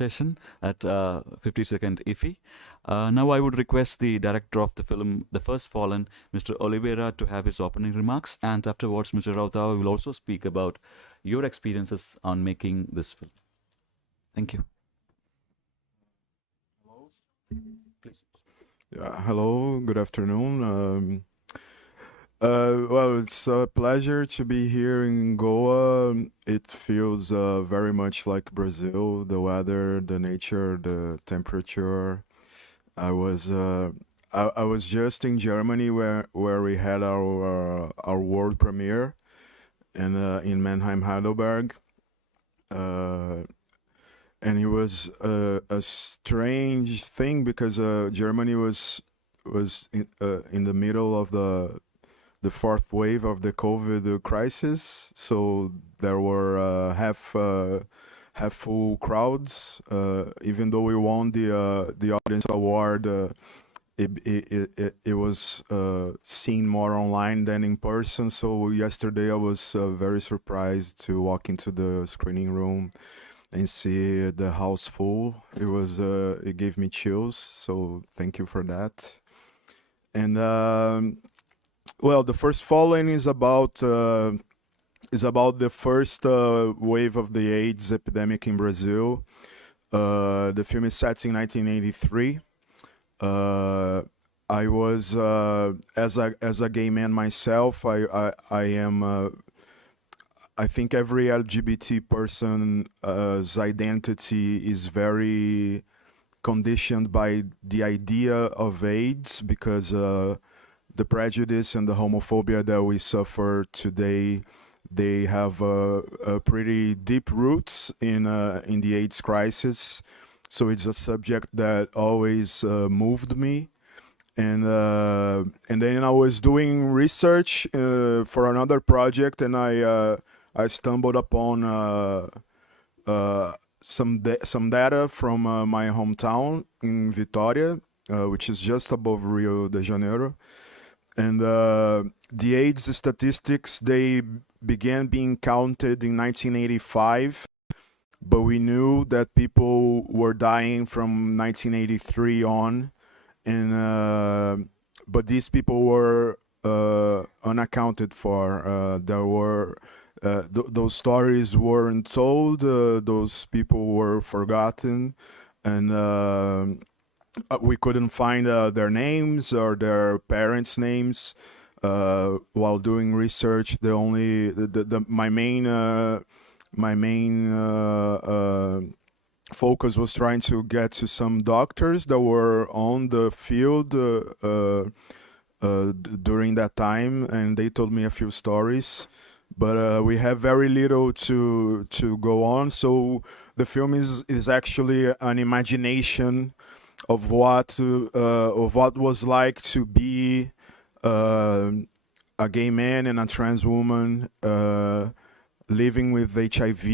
session at 50-second IFFI. Now I would request the director of the film, The First Fallen, Mr. Oliveira, to have his opening remarks, and afterwards Mr. Rautawa will also speak about your experiences on making this film. Thank you. Hello. Please. Yeah, hello, good afternoon. Well, it's a pleasure to be here in Goa. It feels very much like Brazil, the weather, the nature, the temperature. I was just in Germany where we had our world premiere in Mannheim, Heidelberg. And it was a strange thing because Germany was in the middle of the fourth wave of the COVID crisis, so there were half full crowds. Even though we won the audience award, it was seen more online than in person. So yesterday I was very surprised to walk into the screening room and see the house full. It gave me chills, so thank you for that. And well, The First Fallen is about the first wave of the AIDS epidemic in Brazil. The film is set in 1983. I was as a gay man myself. I think every LGBT person's identity is very conditioned by the idea of AIDS, because the prejudice and the homophobia that we suffer today, they have pretty deep roots in the AIDS crisis. So it's a subject that always moved me. And then I was doing research for another project, and I stumbled upon some data from my hometown in Vitória, which is just above Rio de Janeiro. And the AIDS statistics, they began being counted in 1985, but we knew that people were dying from 1983 on, and but these people were unaccounted for. There were those stories weren't told. Those people were forgotten, and we couldn't find their names or their parents' names. While doing research, my main focus was trying to get to some doctors that were on the field during that time, and they told me a few stories. But we have very little to go on, so the film is actually an imagination of what was like to be a gay man and a trans woman living with HIV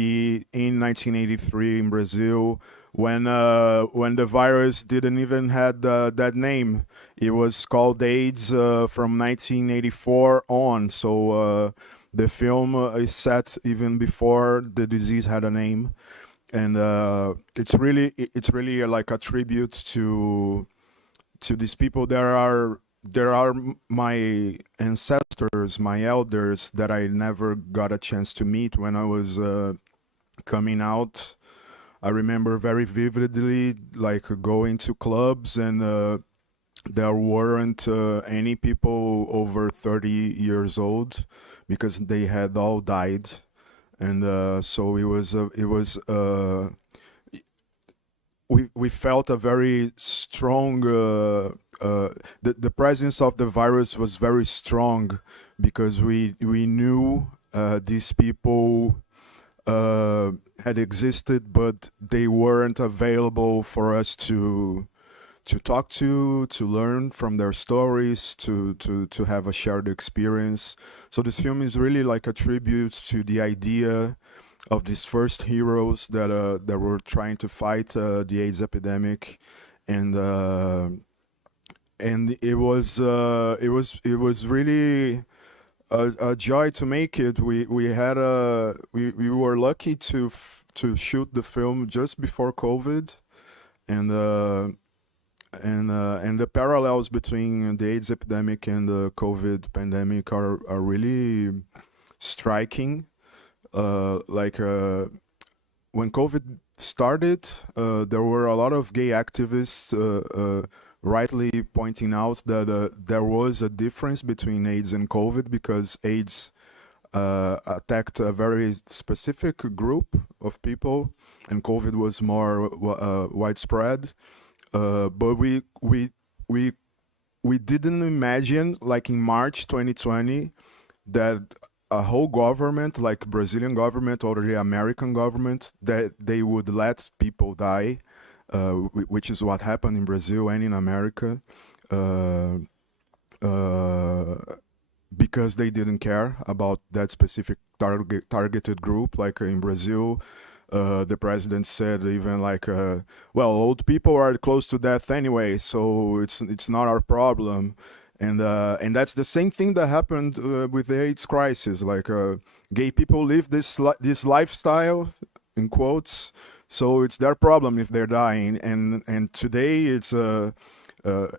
in 1983 in Brazil, when the virus didn't even had that name. It was called AIDS from 1984 on. So the film is set even before the disease had a name. And it's really like a tribute to these people. There are my ancestors, my elders, that I never got a chance to meet when I was coming out. I remember very vividly, like, going to clubs, and there weren't any people over 30 years old, because they had all died. And so we felt a very strong, the presence of the virus was very strong, because we knew these people had existed, but they weren't available for us to talk to learn from their stories, to have a shared experience. So this film is really like a tribute to the idea of these first heroes that were trying to fight the AIDS epidemic, and it was really a joy to make it. We were lucky to shoot the film just before COVID, and and the parallels between the AIDS epidemic and the COVID pandemic are really striking. Like when COVID started, there were a lot of gay activists rightly pointing out that there was a difference between AIDS and COVID because AIDS attacked a very specific group of people, and COVID was more widespread. But we didn't imagine, like in March 2020, that a whole government, like Brazilian government or the American government, that they would let people die, which is what happened in Brazil and in America, uh, uh, because they didn't care about that specific targeted group. Like in Brazil, the president said even like, well, old people are close to death anyway, so it's not our problem. And that's the same thing that happened with the AIDS crisis. Like gay people live this lifestyle, in quotes, so it's their problem if they're dying. And today it's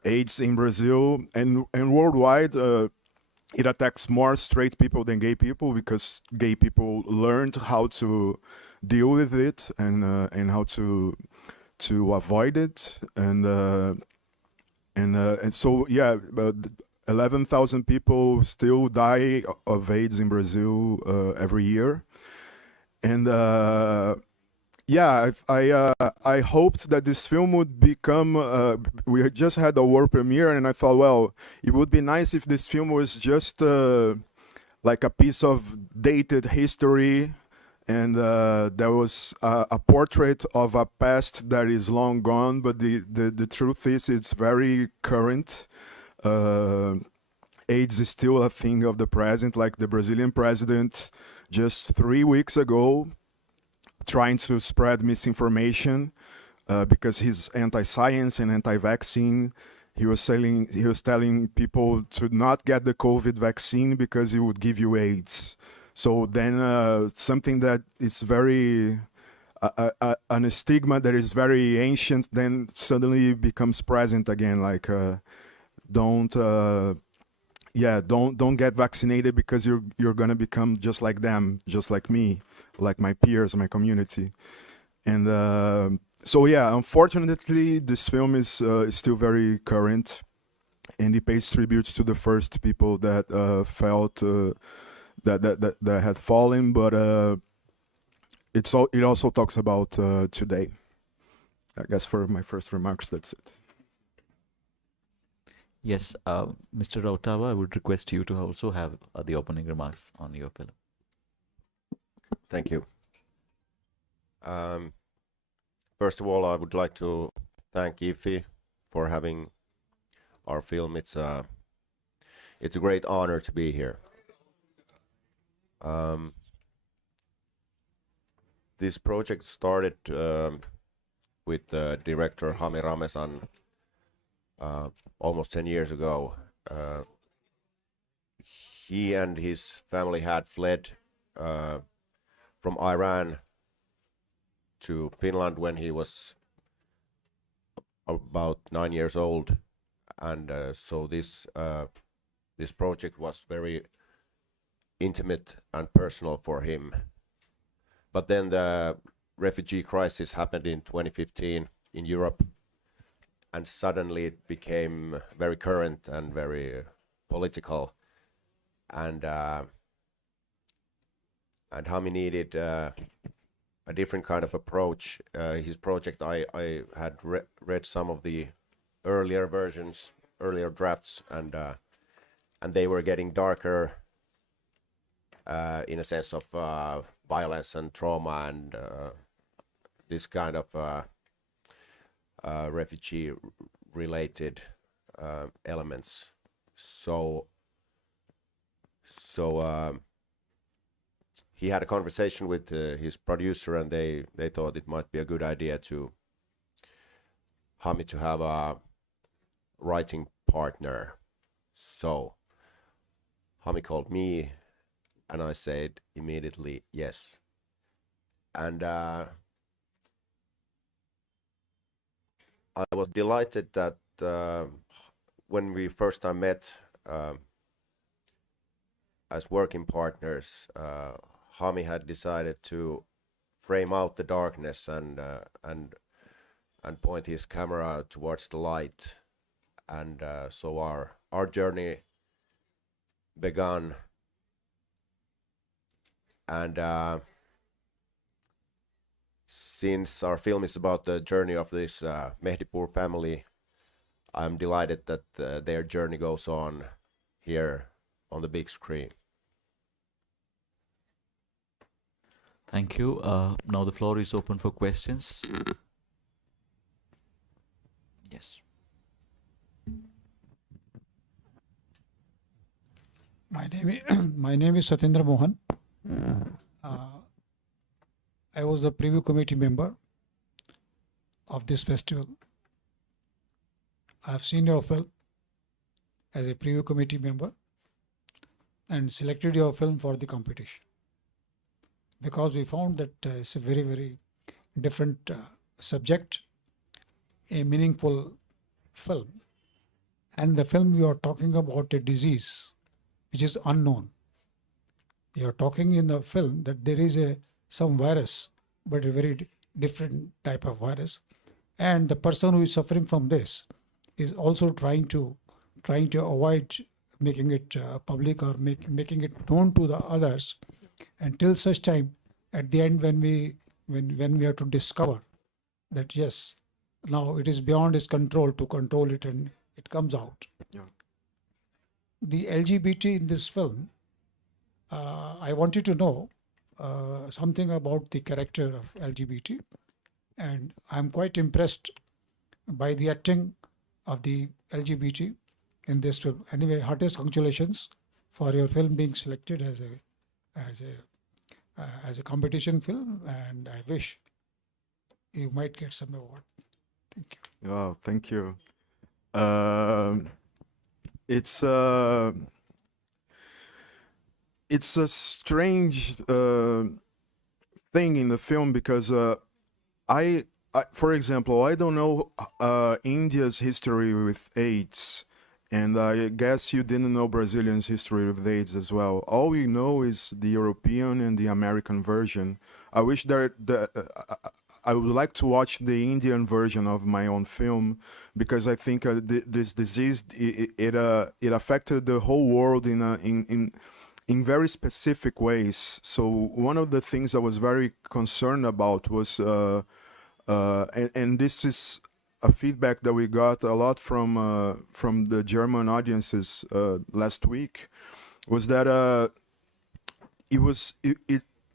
AIDS in Brazil and worldwide. It attacks more straight people than gay people because gay people learned how to deal with it and how to avoid it. And so yeah, 11,000 people still die of AIDS in Brazil every year. And yeah, I hoped that this film would become. We had just had a world premiere, and I thought, well, it would be nice if this film was just like a piece of dated history, and there was a portrait of a past that is long gone. But the truth is, it's very current. AIDS is still a thing of the present. Like the Brazilian president, just 3 weeks ago, trying to spread misinformation because he's anti-science and anti-vaccine. He was telling people to not get the COVID vaccine because it would give you AIDS. So then something that is very an stigma that is very ancient then suddenly becomes present again. Like don't get vaccinated because you're gonna become just like them, just like me, like my peers, my community. And so yeah, unfortunately, this film is still very current, and it pays tribute to the first people that felt that had fallen, but it also talks about today. I guess for my first remarks, that's it. Yes, Mr. Rautawa, I would request you to also have the opening remarks on your film. Thank you. First of all, I would like to thank IFFI for having our film. It's a great honor to be here. This project started with director Hami Ramesan almost 10 years ago. He and his family had fled from Iran to Finland when he was about 9 years old, and so this project was very intimate and personal for him. But then the refugee crisis happened in 2015 in Europe, and suddenly it became very current and very political, and Hami needed a different kind of approach. His project, I had read some of the earlier versions, earlier drafts, and they were getting darker in a sense of violence and trauma and this kind of refugee-related elements. So he had a conversation with his producer, and they thought it might be a good idea to Hami to have a writing partner. So Hami called me, and I said immediately yes. And I was delighted that when we first time met as working partners, Hami had decided to frame out the darkness and point his camera towards the light, and so our journey began. And since our film is about the journey of this Mehdipur family, I'm delighted that their journey goes on here on the big screen. Thank you. Now the floor is open for questions. Yes. My name is Satendra Mohan. I was the preview committee member of this festival. I have seen your film as a preview committee member and selected your film for the competition because we found that it's a very, very different subject, a meaningful film. And the film you are talking about a disease which is unknown. You are talking in the film that there is some virus, but a very different type of virus. And the person who is suffering from this is also trying to avoid making it public or making it known to the others until such time at the end when we have to discover that yes, now it is beyond his control to control it and it comes out. Yeah. The LGBT in this film, I wanted to know something about the character of LGBT, and I'm quite impressed by the acting of the LGBT in this film. Anyway, heartiest congratulations for your film being selected as a competition film, and I wish you might get some award. Thank you. Oh, thank you. It's a strange thing in the film because I, for example, I don't know India's history with AIDS, and I guess you didn't know Brazilian's history with AIDS as well. All we know is the European and the American version. I wish that I would like to watch the Indian version of my own film because I think this disease it affected the whole world in very specific ways. So one of the things I was very concerned about was, and this is a feedback that we got a lot from the German audiences last week, was that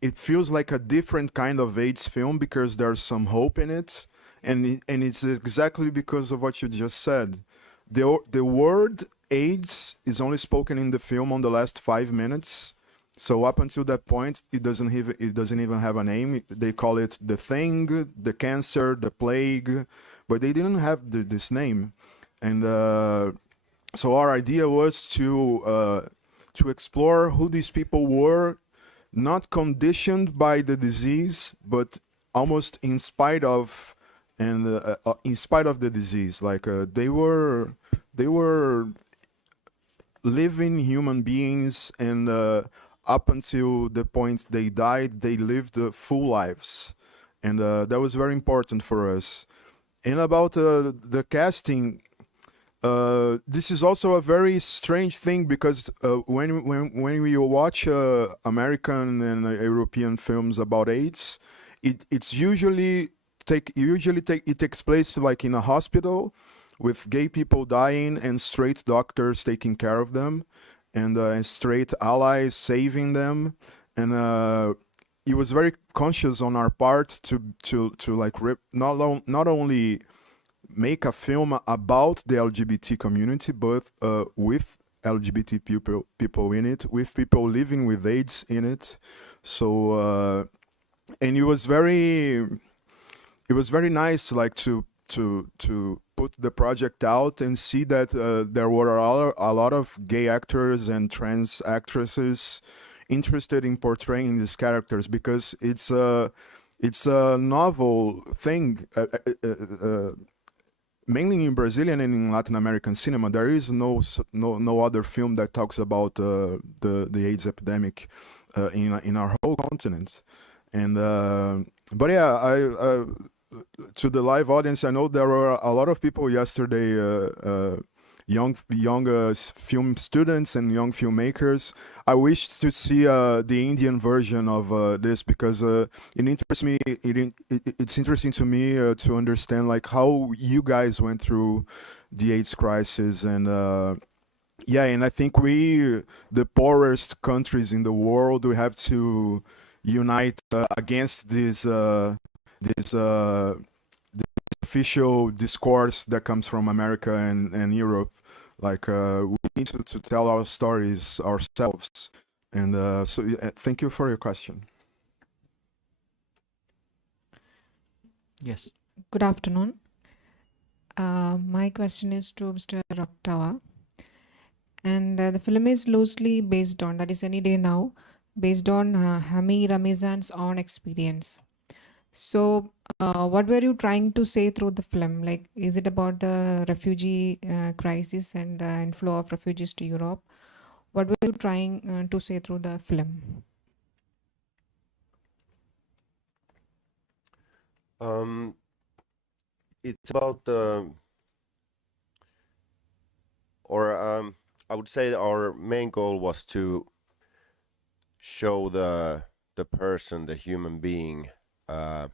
it feels like a different kind of AIDS film because there's some hope in it, and it's exactly because of what you just said. The word AIDS is only spoken in the film on the last 5 minutes, so up until that point, it doesn't even have a name. They call it the thing, the cancer, the plague, but they didn't have this name, and so our idea was to explore who these people were, not conditioned by the disease, but almost in spite of, and in spite of the disease. Like they were living human beings, and up until the point they died, they lived full lives, and that was very important for us. And about the casting, this is also a very strange thing because when we watch American and European films about AIDS, it takes place like in a hospital with gay people dying and straight doctors taking care of them, and straight allies saving them, and it was very conscious on our part to like not only make a film about the LGBT community, but with LGBT people in it, with people living with AIDS in it. So and it was very nice, like to put the project out and see that there were a lot of gay actors and trans actresses interested in portraying these characters, because it's a novel thing. Mainly in Brazilian and in Latin American cinema, there is no other film that talks about the AIDS epidemic in our whole continent. And but yeah, I to the live audience, I know there were a lot of people yesterday, young film students and young filmmakers. I wish to see the Indian version of this, because it interests me. It's interesting to me to understand like how you guys went through the AIDS crisis. And yeah, and I think we, the poorest countries in the world, we have to unite against this official discourse that comes from America and Europe. Like we need to tell our stories ourselves. And so thank you for your question. Yes. Good afternoon. My question is to Mr. Raptawa. And the film is loosely based on, that is Any Day Now, based on Hami Ramizan's own experience. So what were you trying to say through the film? Like, is it about the refugee crisis and the inflow of refugees to Europe? What were you trying to say through the film? It's about, I would say our main goal was to show the person, the human being, and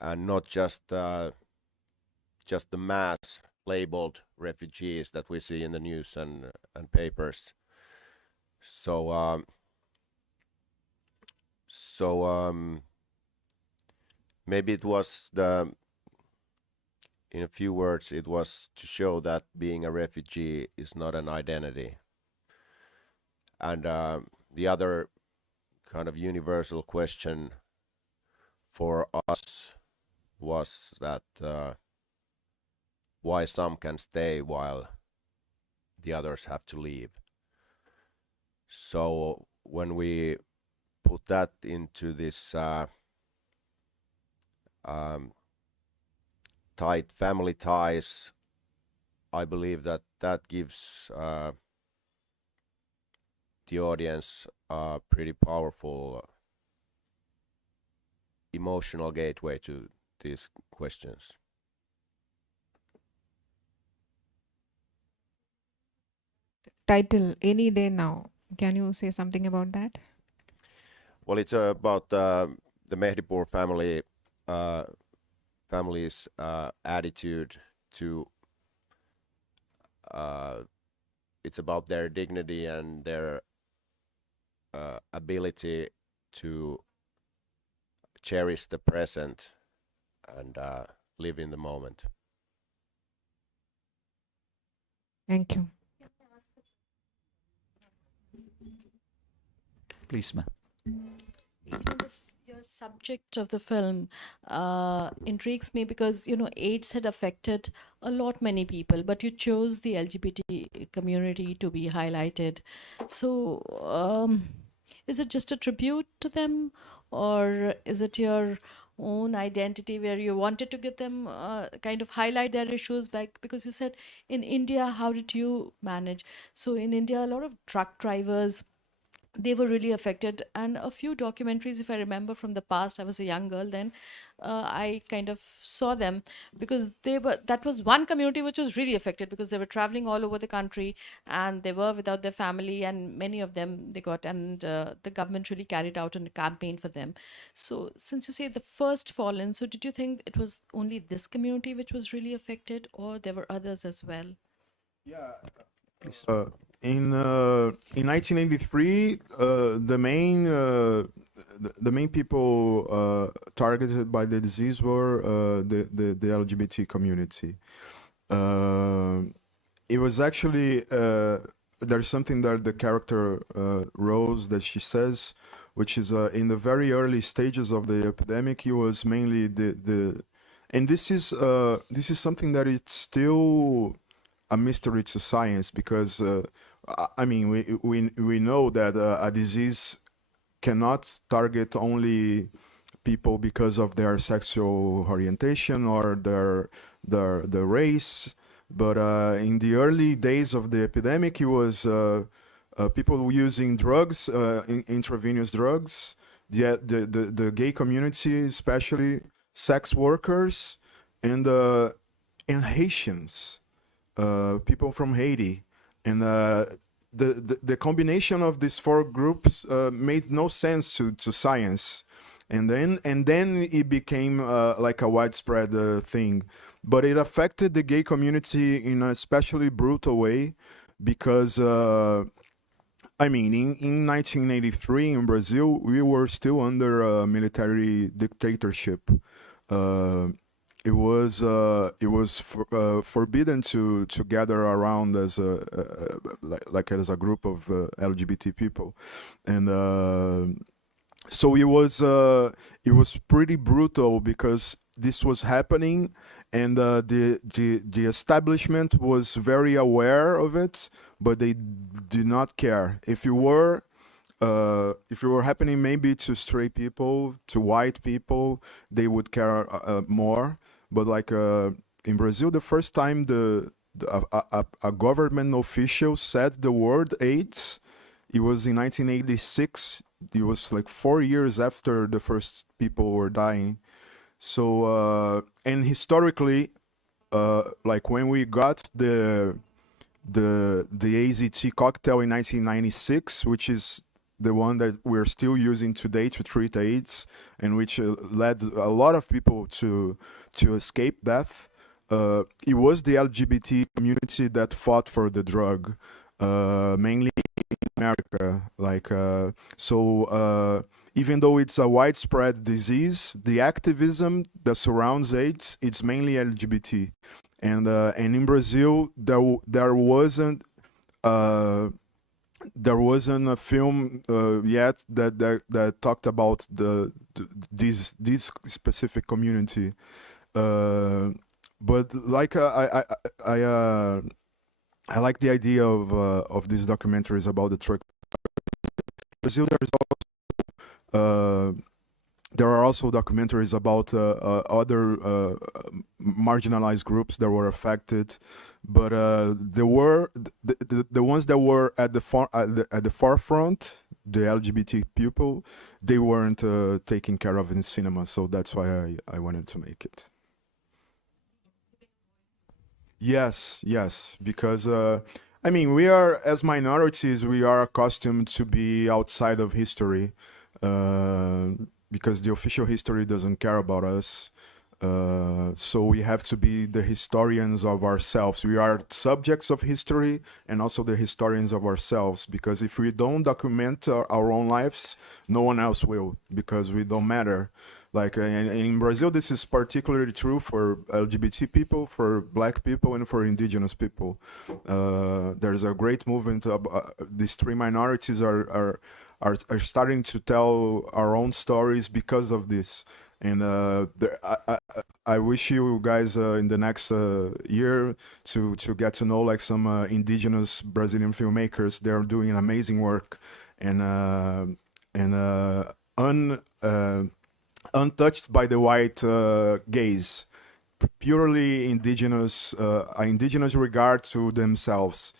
not just the mass labeled refugees that we see in the news and papers. So maybe it was in a few words, it was to show that being a refugee is not an identity. And the other kind of universal question for us was that why some can stay while the others have to leave. So when we put that into this tight family ties, I believe that gives the audience a pretty powerful emotional gateway to these questions. Title, Any Day Now. Can you say something about that? Well, it's about the Mehdipur family's attitude to. It's about their dignity and their ability to cherish the present and live in the moment. Thank you. Please, ma'am. Your subject of the film intrigues me because AIDS had affected a lot many people, but you chose the LGBT community to be highlighted. So is it just a tribute to them, or is it your own identity where you wanted to get them kind of highlight their issues back? Because you said in India, how did you manage? So in India, a lot of truck drivers, they were really affected, and a few documentaries, if I remember from the past, I was a young girl then, I kind of saw them, because that was one community which was really affected, because they were traveling all over the country and they were without their family, and many of them they got, and the government really carried out a campaign for them. So since you say the first fallen, so did you think it was only this community which was really affected, or there were others as well? Yeah. Please. In 1983, the main people targeted by the disease were the LGBT community. It was actually there's something that the character Rose, that she says, which is in the very early stages of the epidemic, it was mainly the And this is something that it's still a mystery to science, because I mean, we know that a disease cannot target only people because of their sexual orientation or their race, but in the early days of the epidemic, it was people using drugs, intravenous drugs, the gay community, especially sex workers, and Haitians, people from Haiti, and the combination of these four groups made no sense to science, and then it became like a widespread thing, but it affected the gay community in a especially brutal way, because I mean, in 1983 in Brazil, we were still under a military dictatorship. Uh, it was forbidden to gather around as like as a group of LGBT people, and so it was pretty brutal, because this was happening, and the establishment was very aware of it, but they did not care. If you were happening maybe to straight people, to white people, they would care more. But like in Brazil, the first time a government official said the word AIDS, it was in 1986. It was like 4 years after the first people were dying. So and historically, like when we got the AZT cocktail in 1996, which is the one that we're still using today to treat AIDS, and which led a lot of people to escape death. It was the LGBT community that fought for the drug, mainly in America. Like even though it's a widespread disease, the activism that surrounds AIDS, it's mainly LGBT, and in Brazil there wasn't a film yet that talked about this specific community. But like I like the idea of these documentaries about the truck. Brazil, there are also documentaries about other marginalized groups that were affected, but there were the ones that were at the forefront, the LGBT people, they weren't taken care of in cinema, so that's why I wanted to make it. Yes, because I mean, we are, as minorities, we are accustomed to be outside of history, because the official history doesn't care about us. So we have to be the historians of ourselves. We are subjects of history and also the historians of ourselves, because if we don't document our own lives, no one else will, because we don't matter. Like in Brazil, this is particularly true for LGBT people, for Black people, and for indigenous people. There's a great movement of these three minorities are starting to tell our own stories because of this. And I wish you guys in the next year to get to know like some indigenous Brazilian filmmakers. They're doing amazing work, and untouched by the white gaze, purely indigenous, indigenous regard to themselves,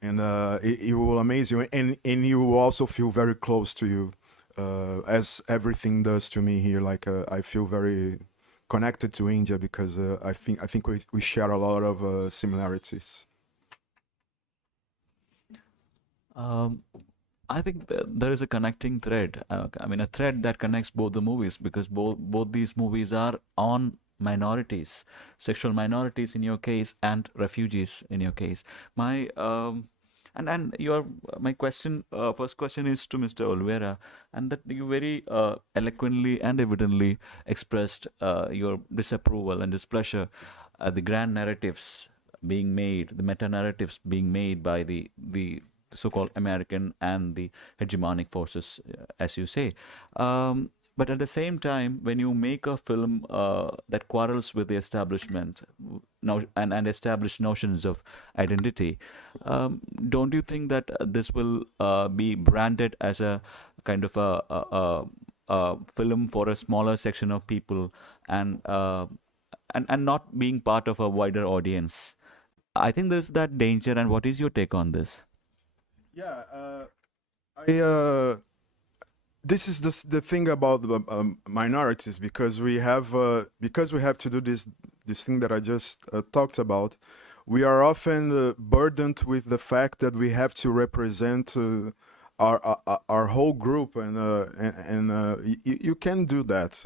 and it will amaze you, and you will also feel very close to you, as everything does to me here. Like I feel very connected to India, because I think we share a lot of similarities. I think there is a connecting thread. I mean, a thread that connects both the movies, because both these movies are on minorities, sexual minorities in your case, and refugees in your case. My and your my question, first question is to Mr. Oliveira, and that you very eloquently and evidently expressed your disapproval and displeasure at the grand narratives being made, the meta narratives being made by the so-called American and the hegemonic forces, as you say. But at the same time, when you make a film that quarrels with the establishment now and established notions of identity, don't you think that this will be branded as a kind of a film for a smaller section of people and and not being part of a wider audience? I think there's that danger. And what is your take on this? Yeah, this is the thing about the minorities, because we have to do this thing that I just talked about. We are often burdened with the fact that we have to represent our whole group, and you can do that.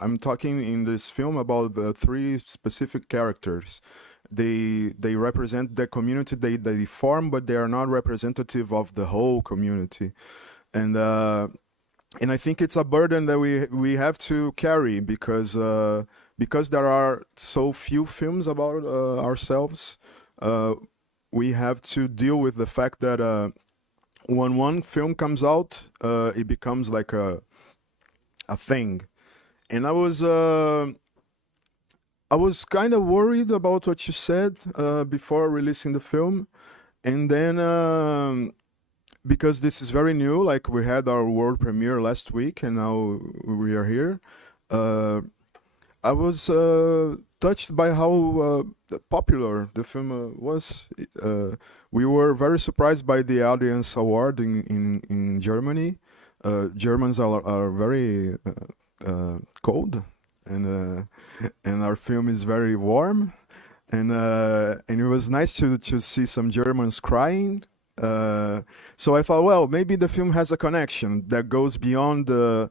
I'm talking in this film about the three specific characters. They represent the community they form, but they are not representative of the whole community, and I think it's a burden that we have to carry, because there are so few films about ourselves. We have to deal with the fact that when one film comes out, it becomes like a thing. And I was kind of worried about what you said before releasing the film, and then because this is very new, like we had our world premiere last week, and now we are here. I was touched by how popular the film was. We were very surprised by the audience award in Germany. Germans are very cold, and our film is very warm, and it was nice to see some Germans crying. So I thought, well, maybe the film has a connection that goes beyond the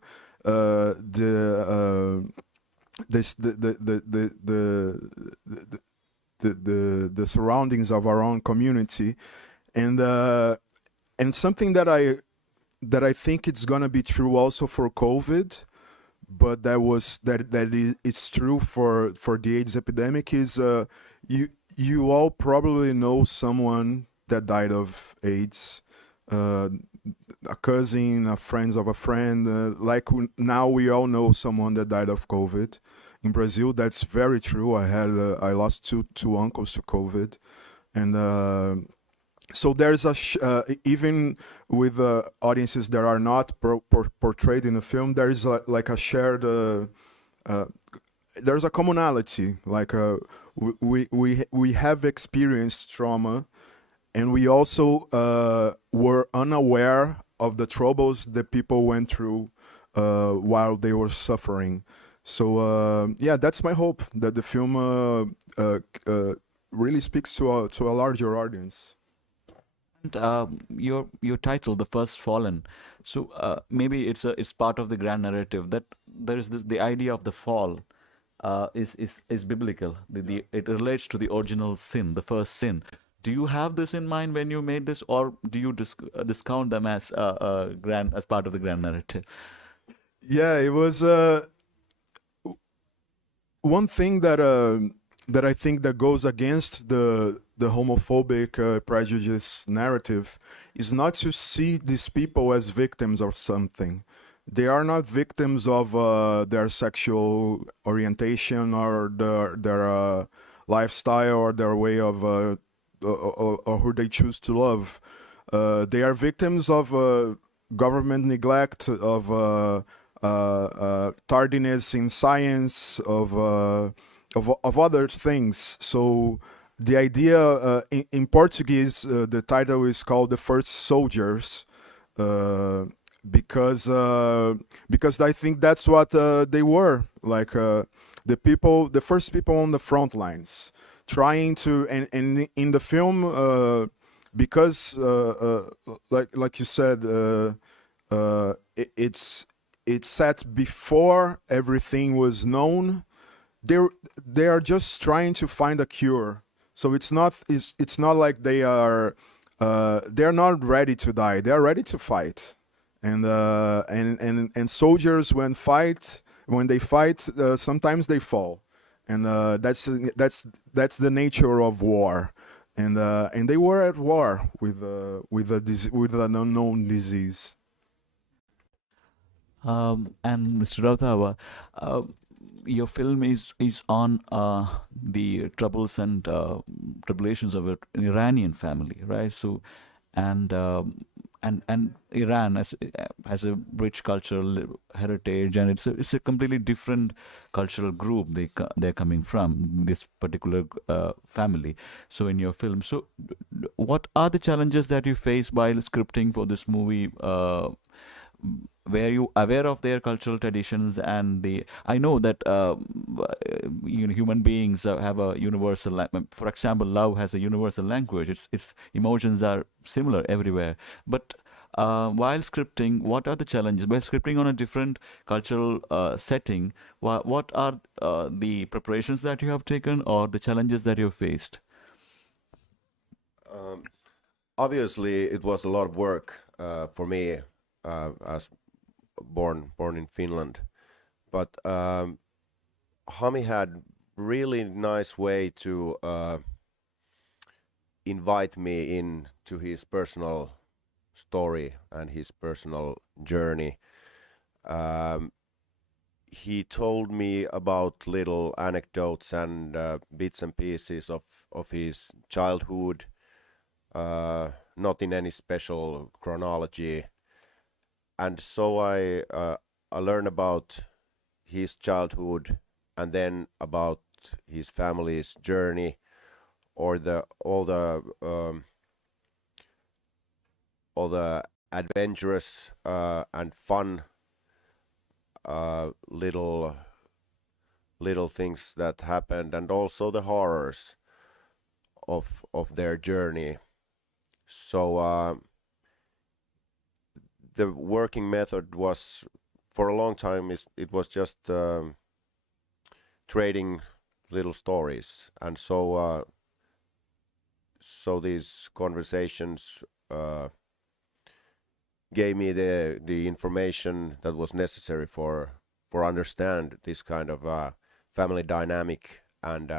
surroundings of our own community, and something that I think it's gonna be true also for COVID, but it's true for the AIDS epidemic, is you all probably know someone that died of AIDS, a cousin, a friend of a friend. Now we all know someone that died of COVID. In Brazil, that's very true. I lost two uncles to COVID, and so there's even with audiences that are not portrayed in the film, there is like a shared. There's a commonality. Like we have experienced trauma, and we also were unaware of the troubles that people went through while they were suffering. So yeah, that's my hope, that the film really speaks to a larger audience. And your title, The First Fallen. So maybe it's part of the grand narrative that there is the idea of the fall is biblical. It relates to the original sin, the first sin. Do you have this in mind when you made this, or do you discount them as as part of the grand narrative? Yeah, it was one thing that I think that goes against the homophobic prejudice narrative is not to see these people as victims of something. They are not victims of their sexual orientation or their lifestyle or their way of or who they choose to love. They are victims of government neglect, of tardiness in science, of other things. So the idea in Portuguese, the title is called The First Soldiers, because I think that's what they were, like the first people on the front lines, trying to, and in the film, because like you said, it's set before everything was known. They are just trying to find a cure. So it's not like they're not ready to die. They are ready to fight. And soldiers when they fight, sometimes they fall, and that's the nature of war. And they were at war with an unknown disease. And Mr. Rauthawa, uh, your film is on the troubles and tribulations of an Iranian family, right? So, and and Iran has a rich cultural heritage, and it's a completely different cultural group they're coming from, this particular family. So in your film, so what are the challenges that you face while scripting for this movie? Were you aware of their cultural traditions and the I know that human beings have a universal for example, love has a universal language. Its emotions are similar everywhere, but while scripting, what are the challenges while scripting on a different cultural setting? What are the preparations that you have taken or the challenges that you've faced? Um, Obviously, it was a lot of work for me as born in Finland, but Hami had really nice way to invite me in to his personal story and his personal journey. Um, he told me about little anecdotes and bits and pieces of his childhood, not in any special chronology. And so I learned about his childhood and then about his family's journey or all the adventurous and fun little things that happened, and also the horrors of their journey. So the working method was, for a long time, it was just trading little stories, and so these conversations gave me the information that was necessary for understand this kind of family dynamic and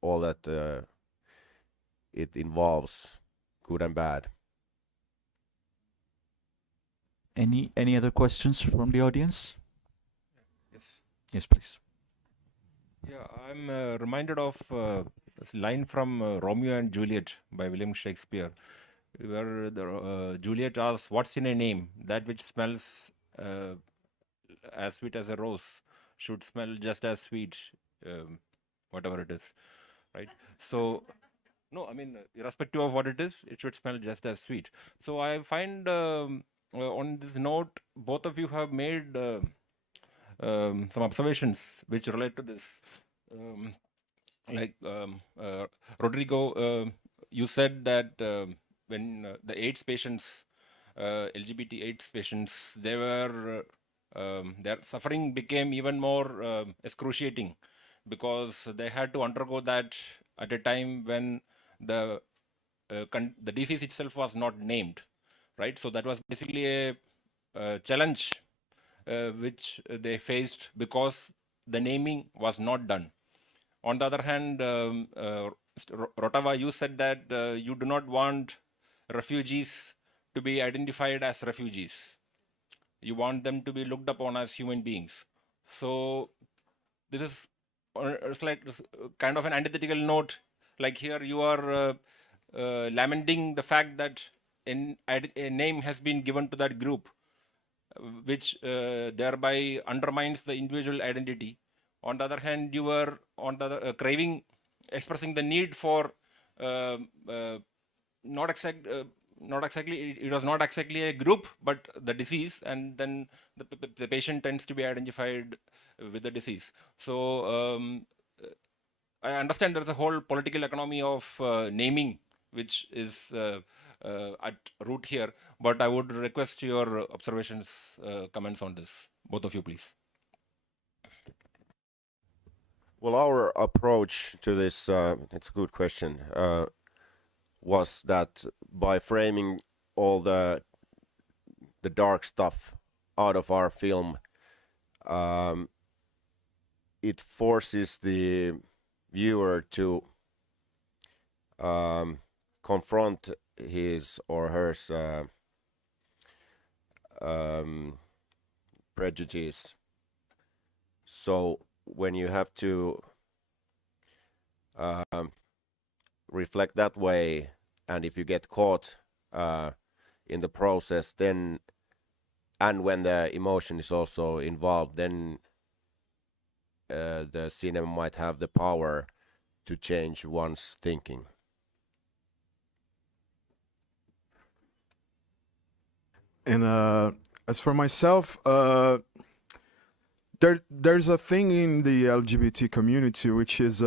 all that it involves, good and bad. Any other questions from the audience? Yes. Yes, please. Yeah, I'm reminded of this line from Romeo and Juliet by William Shakespeare, where Juliet asks, "What's in a name? That which smells uh, as sweet as a rose should smell just as sweet, whatever it is, right?" So, no, I mean, irrespective of what it is, it should smell just as sweet. So I find on this note, both of you have made some observations which relate to this. Um, like Rodrigo, you said that when the AIDS patients, LGBT AIDS patients, their suffering became even more excruciating because they had to undergo that at a time when the the disease itself was not named, right? So that was basically a challenge which they faced because the naming was not done. On the other hand, Mr. Rotava, you said that you do not want refugees to be identified as refugees. You want them to be looked upon as human beings. So this is it's like kind of an antithetical note. Like here, you are lamenting the fact that a name has been given to that group, which thereby undermines the individual identity. On the other hand, you were on the craving, expressing the need for uh, uh, not exact, not exactly. It was not exactly a group, but the disease, and then the patient tends to be identified with the disease. So I understand there's a whole political economy of naming, which is at root here. But I would request your observations, comments on this, both of you, please. Well, our approach to this, it's a good question, was that by framing all the dark stuff out of our film, um, it forces the viewer to confront his or her prejudice. So when you have to reflect that way, and if you get caught in the process, then, and when the emotion is also involved, then the cinema might have the power to change one's thinking. And as for myself, there's a thing in the LGBT community which is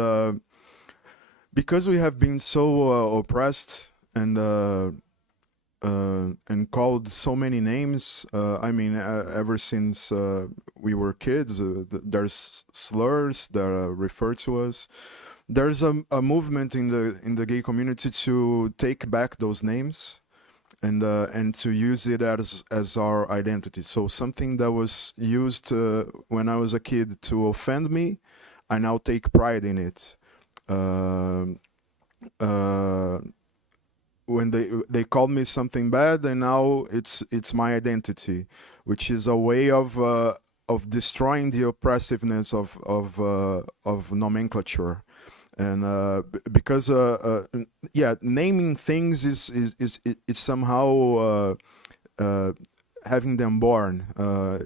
because we have been so oppressed and called so many names. I mean, ever since we were kids, there's slurs that refer to us. There's a movement in the gay community to take back those names and to use it as our identity. So something that was used when I was a kid to offend me, I now take pride in it. When they called me something bad, and now it's my identity, which is a way of destroying the oppressiveness of nomenclature. And because yeah, naming things is somehow having them born.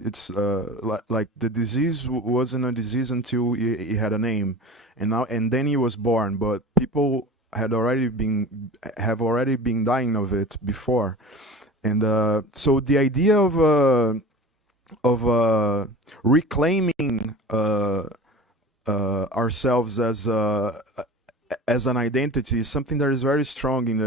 It's like the disease wasn't a disease until it had a name, and then he was born. But people have already been dying of it before, and so the idea of reclaiming ourselves as an identity is something that is very strong in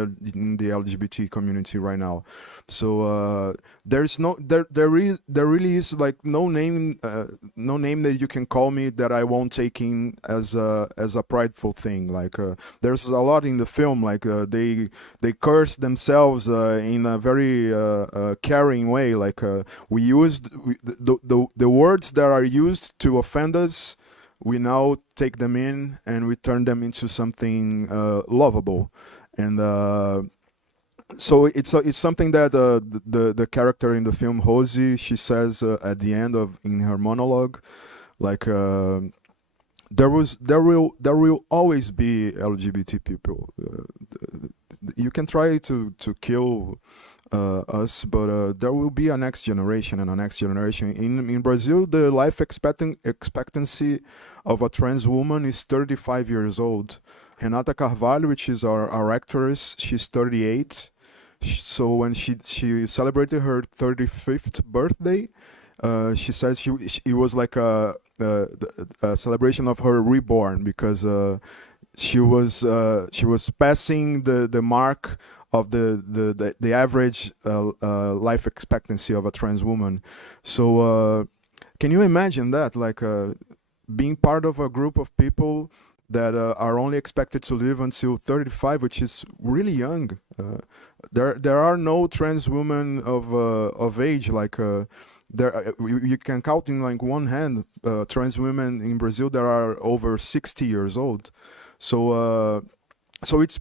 the LGBT community right now. So there's there really is like no name that you can call me that I won't take in as a prideful thing. Like there's a lot in the film, like they curse themselves in a very caring way. Like we used the words that are used to offend us, we now take them in and we turn them into something lovable. And so it's something that the character in the film, Rosie, she says at the end in her monologue, like there will always be LGBT people. You can try to kill us, but there will be a next generation and a next generation. In Brazil, the life expectancy of a trans woman is 35 years old. Renata Carvalho, which is our actress, she's 38. So when she celebrated her 35th birthday, she said it was like a celebration of her reborn, because she was passing the mark of the average life expectancy of a trans woman. So can you imagine that, like being part of a group of people that are only expected to live until 35, which is really young. There are no trans women of age, like you can count in like one hand trans women in Brazil that are over 60 years old. So it's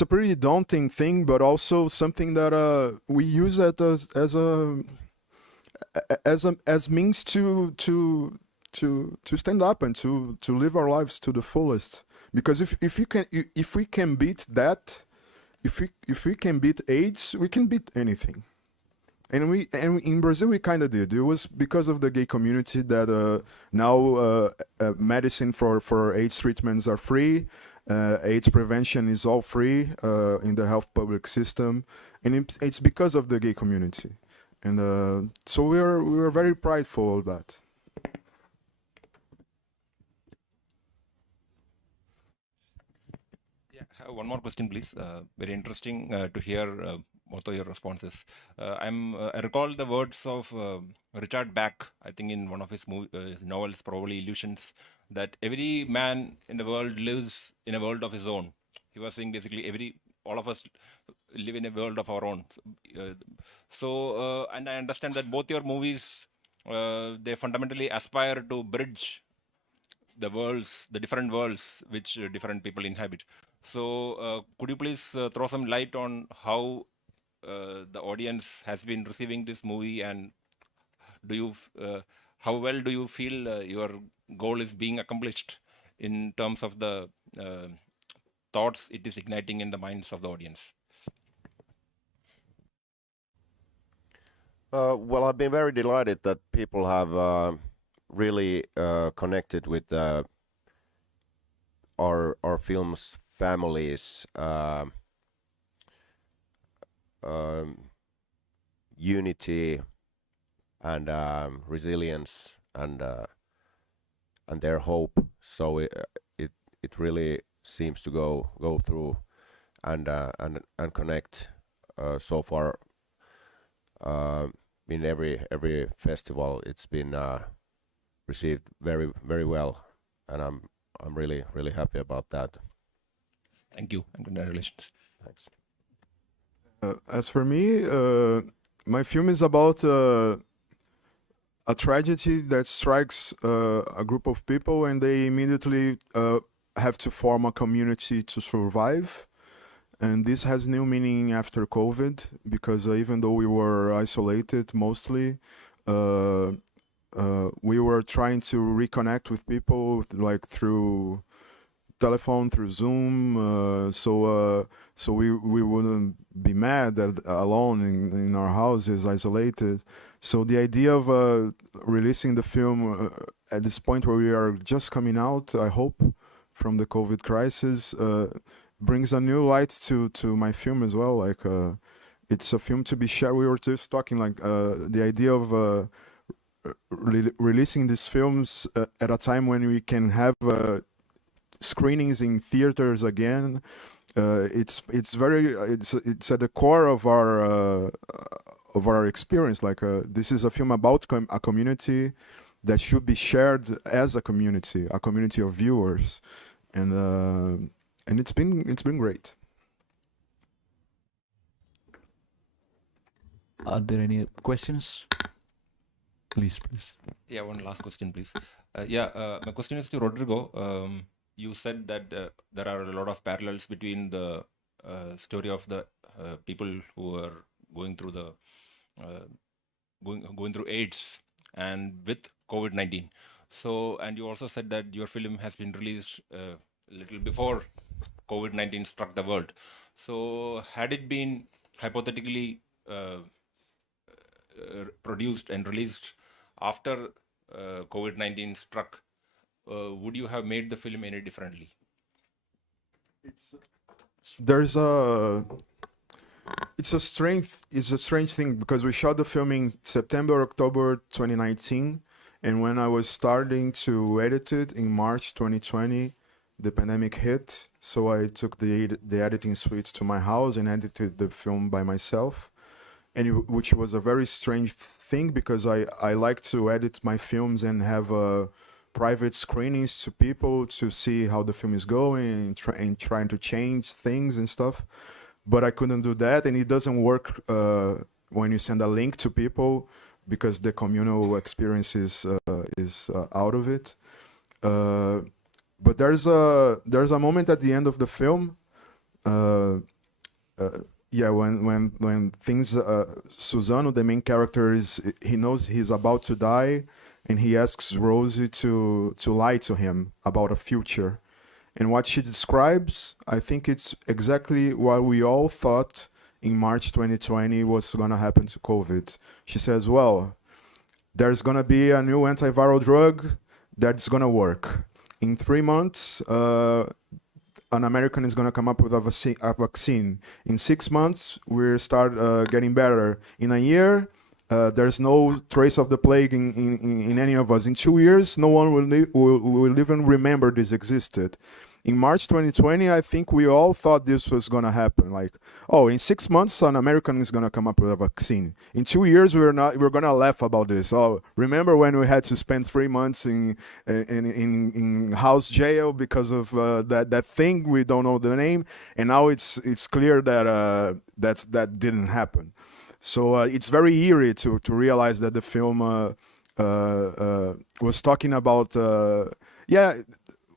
a pretty daunting thing, but also something that we use it as means to stand up and to live our lives to the fullest. Because if we can beat that, if we can beat AIDS, we can beat anything. And in Brazil we kind of did. It was because of the gay community that now medicine for AIDS treatments are free. AIDS prevention is all free in the health public system, and it's because of the gay community. And so we were very prideful of that. One more question, please. Very interesting to hear both of your responses. I recall the words of Richard Bach, I think in one of his novels, probably Illusions, that every man in the world lives in a world of his own. He was saying basically all of us live in a world of our own. And I understand that both your movies, they fundamentally aspire to bridge the different worlds which different people inhabit. So could you please throw some light on how the audience has been receiving this movie, and do you how well do you feel your goal is being accomplished in terms of the uh, thoughts it is igniting in the minds of the audience? Well, I've been very delighted that people have really connected with our film's families, unity and resilience and their hope. So it really seems to go through and connect so far. In every festival, it's been received very well, and I'm really happy about that. Thank you and congratulations. Thanks. As for me, my film is about a tragedy that strikes a group of people, and they immediately have to form a community to survive. And this has new meaning after COVID, because even though we were isolated mostly, we were trying to reconnect with people, like through telephone, through Zoom, so we wouldn't be mad alone in our houses, isolated. So the idea of releasing the film at this point where we are just coming out, I hope, from the COVID crisis, brings a new light to my film as well. Like it's a film to be shared. We were just talking like the idea of releasing these films at a time when we can have screenings in theaters again. It's at the core of our experience. Like this is a film about a community that should be shared as a community of viewers, and it's been great. Are there any questions? Please. Yeah, one last question, please. My question is to Rodrigo. You said that there are a lot of parallels between the story of the people who are going through the going through AIDS and with COVID-19. So, and you also said that your film has been released a little before COVID-19 struck the world. So, had it been hypothetically produced and released after COVID-19 struck, would you have made the film any differently? It's a strange thing, because we shot the film in September, October 2019, and when I was starting to edit it in March 2020, the pandemic hit. So I took the editing suite to my house and edited the film by myself, and which was a very strange thing, because I like to edit my films and have private screenings to people to see how the film is going and trying to change things and stuff. But I couldn't do that, and it doesn't work when you send a link to people, because the communal experience is out of it. But there's a moment at the end of the film, when things, Susano, the main character, he knows he's about to die, and he asks Rosie to lie to him about a future. And what she describes, I think it's exactly what we all thought in March 2020 was going to happen to COVID. She says, well, there's going to be a new antiviral drug that's going to work. In 3 months, an American is going to come up with a vaccine. In 6 months, we'll start getting better. In a year, there's no trace of the plague in any of us. In 2 years, no one will even remember this existed. In March 2020, I think we all thought this was going to happen. Like, oh, in 6 months, an American is going to come up with a vaccine. In 2 years, we're going to laugh about this. Oh, remember when we had to spend 3 months in house jail because of that thing we don't know the name, and now it's clear that that didn't happen. So it's very eerie to realize that the film was talking about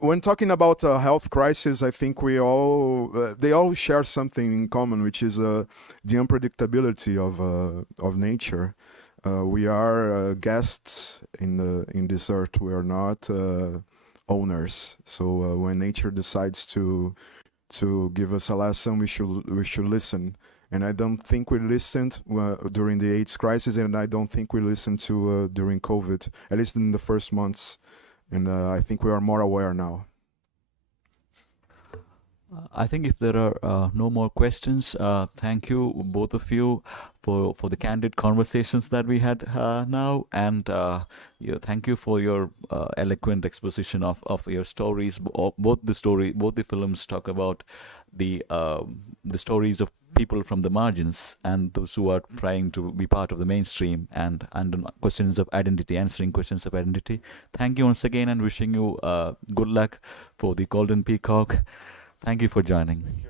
when talking about a health crisis, I think we all they all share something in common, which is the unpredictability of nature. We are guests in this earth. We are not owners. So when nature decides to give us a lesson, we should listen. And I don't think we listened during the AIDS crisis, and I don't think we listened to during COVID, at least in the first months. And I think we are more aware now. I think if there are no more questions, thank you both of you for the candid conversations that we had now, and thank you for your eloquent exposition of your stories. Both the films talk about the stories of people from the margins and those who are trying to be part of the mainstream, and questions of identity, answering questions of identity. Thank you once again, and wishing you good luck for the Golden Peacock. Thank you for joining.